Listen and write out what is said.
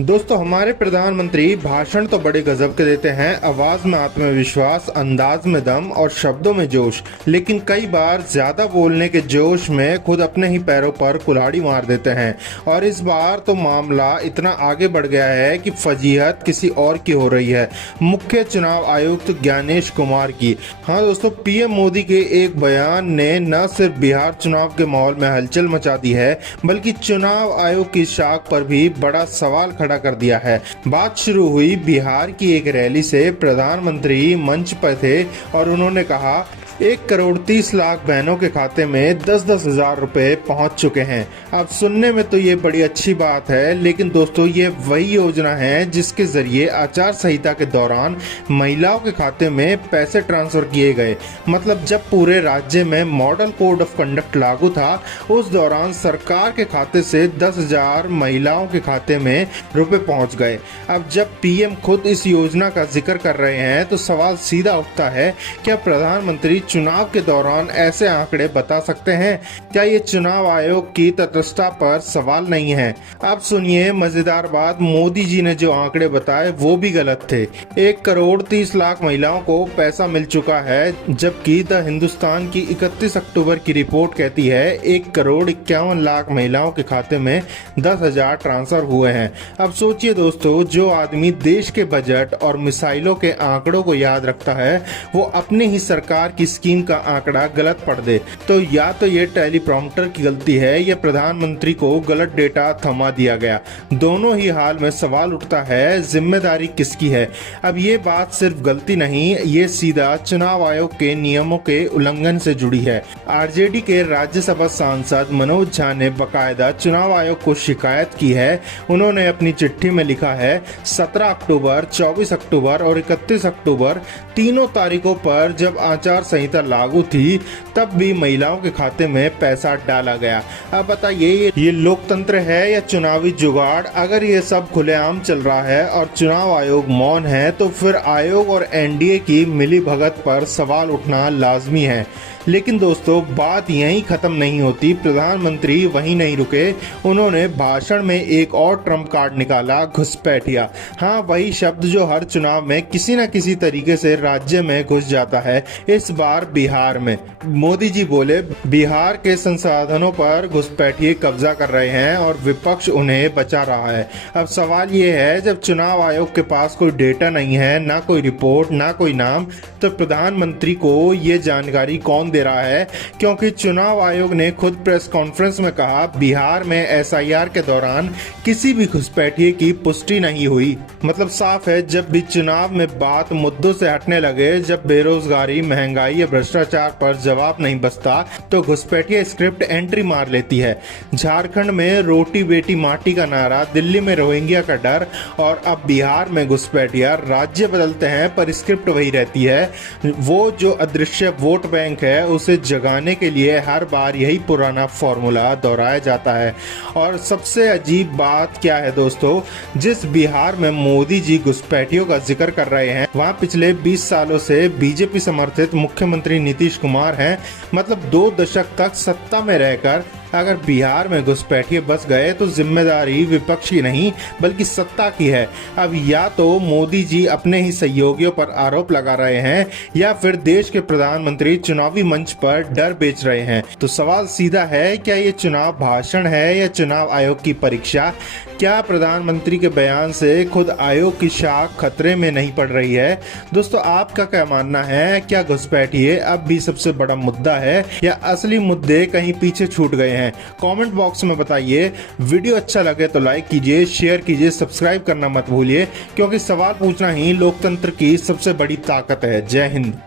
दोस्तों, हमारे प्रधानमंत्री भाषण तो बड़े गजब के देते हैं। आवाज में आत्मविश्वास, अंदाज में दम और शब्दों में जोश। लेकिन कई बार ज्यादा बोलने के जोश में खुद अपने ही पैरों पर कुल्हाड़ी मार देते हैं। और इस बार तो मामला इतना आगे बढ़ गया है कि फजीहत किसी और की हो रही है, मुख्य चुनाव आयुक्त ज्ञानेश कुमार की। हाँ दोस्तों, पीएम मोदी के एक बयान ने न सिर्फ बिहार चुनाव के माहौल में हलचल मचा दी है, बल्कि चुनाव आयोग की साख पर भी बड़ा सवाल खड़ा कर दिया है। बात शुरू हुई बिहार की एक रैली से। प्रधानमंत्री मंच पर थे और उन्होंने कहा 1,30,00,000 बहनों के खाते में 10-10 हजार रुपए पहुंच चुके हैं। अब सुनने में तो ये बड़ी अच्छी बात है, लेकिन दोस्तों ये वही योजना है जिसके जरिए आचार संहिता के दौरान महिलाओं के खाते में पैसे ट्रांसफर किए गए। मतलब जब पूरे राज्य में मॉडल कोड ऑफ कंडक्ट लागू था, उस दौरान सरकार के खाते से 10,000 महिलाओं के खाते में रुपए पहुंच गए। अब जब पीएम खुद इस योजना का जिक्र कर रहे हैं तो सवाल सीधा उठता है, क्या प्रधानमंत्री चुनाव के दौरान ऐसे आंकड़े बता सकते हैं? क्या ये चुनाव आयोग की तटस्थता पर सवाल नहीं है? अब सुनिए मजेदार बात, मोदी जी ने जो आंकड़े बताए वो भी गलत थे। 1,30,00,000 महिलाओं को पैसा मिल चुका है, जबकि द हिंदुस्तान की 31 अक्टूबर की रिपोर्ट कहती है 1,51,00,000 महिलाओं के खाते में 10,000 ट्रांसफर हुए हैं। अब सोचिए दोस्तों, जो आदमी देश के बजट और मिसाइलों के आंकड़ों को याद रखता है, वो अपनी ही सरकार की स्कीम का आंकड़ा गलत पढ़ दे, तो या तो ये टेलीप्रॉम्प्टर की गलती है या प्रधानमंत्री को गलत डेटा थमा दिया गया। दोनों ही हाल में सवाल उठता है, जिम्मेदारी किसकी है? अब ये बात सिर्फ गलती नहीं, ये सीधा चुनाव आयोग के नियमों के उल्लंघन से जुड़ी है। आरजेडी के राज्यसभा सांसद मनोज झा ने बकायदा चुनाव आयोग को शिकायत की है। उन्होंने अपनी चिट्ठी में लिखा है 17 अक्टूबर, 24 अक्टूबर और 31 अक्टूबर तीनों तारीखों पर जब आचार संहिता लागू थी, तब भी महिलाओं के खाते में पैसा डाला गया। अब बताइए, ये लोकतंत्र है या चुनावी जुगाड़? अगर ये सब खुलेआम चल रहा है और चुनाव आयोग मौन है, तो फिर आयोग और एनडीए की मिलीभगत पर सवाल उठना लाजमी है। लेकिन दोस्तों, बात यहीं खत्म नहीं होती। प्रधानमंत्री वहीं नहीं रुके, उन्होंने भाषण में एक और ट्रम्प कार्ड निकाला, घुसपैठिया। हाँ, वही शब्द जो हर चुनाव में किसी न किसी तरीके से राज्य में घुस जाता है। इस बार बिहार में मोदी जी बोले, बिहार के संसाधनों पर घुसपैठिए कब्जा कर रहे हैं और विपक्ष उन्हें बचा रहा है। अब सवाल ये है, जब चुनाव आयोग के पास कोई डेटा नहीं है, ना कोई रिपोर्ट, ना कोई नाम, तो प्रधानमंत्री को ये जानकारी कौन दे रहा है? क्योंकि चुनाव आयोग ने खुद प्रेस कॉन्फ्रेंस में कहा, बिहार में एसआईआर के दौरान किसी भी घुसपैठिए की पुष्टि नहीं हुई। मतलब साफ है, जब भी चुनाव में बात मुद्दों से हटने लगे, जब बेरोजगारी, महंगाई या भ्रष्टाचार पर जवाब नहीं बचता, तो घुसपैठिया स्क्रिप्ट एंट्री मार लेती है। झारखंड में रोटी बेटी माटी का नारा, दिल्ली में रोहिंग्या का डर, और अब बिहार में घुसपैठिया। राज्य बदलते हैं पर स्क्रिप्ट वही रहती है। वो जो अदृश्य वोट बैंक है, उसे जगाने के लिए हर बार यही पुराना फॉर्मूला दोहराया जाता है। और सबसे अजीब बात क्या है दोस्तों, जिस बिहार में मोदी जी घुसपैठियों का जिक्र कर रहे हैं, वहां पिछले 20 सालों से बीजेपी समर्थित मुख्यमंत्री नीतीश कुमार हैं। मतलब 2 दशक तक सत्ता में रहकर अगर बिहार में घुसपैठिए बस गए, तो जिम्मेदारी विपक्ष की नहीं बल्कि सत्ता की है। अब या तो मोदी जी अपने ही सहयोगियों पर आरोप लगा रहे हैं, या फिर देश के प्रधानमंत्री चुनावी मंच पर डर बेच रहे हैं। तो सवाल सीधा है, क्या ये चुनाव भाषण है या चुनाव आयोग की परीक्षा? क्या प्रधानमंत्री के बयान से खुद आयोग की साख खतरे में नहीं पड़ रही है? दोस्तों, आपका क्या मानना है? क्या घुसपैठिए अब भी सबसे बड़ा मुद्दा है या असली मुद्दे कहीं पीछे छूट गए हैं? कमेंट बॉक्स में बताइए। वीडियो अच्छा लगे तो लाइक कीजिए, शेयर कीजिए, सब्सक्राइब करना मत भूलिए, क्योंकि सवाल पूछना ही लोकतंत्र की सबसे बड़ी ताकत है। जय हिंद।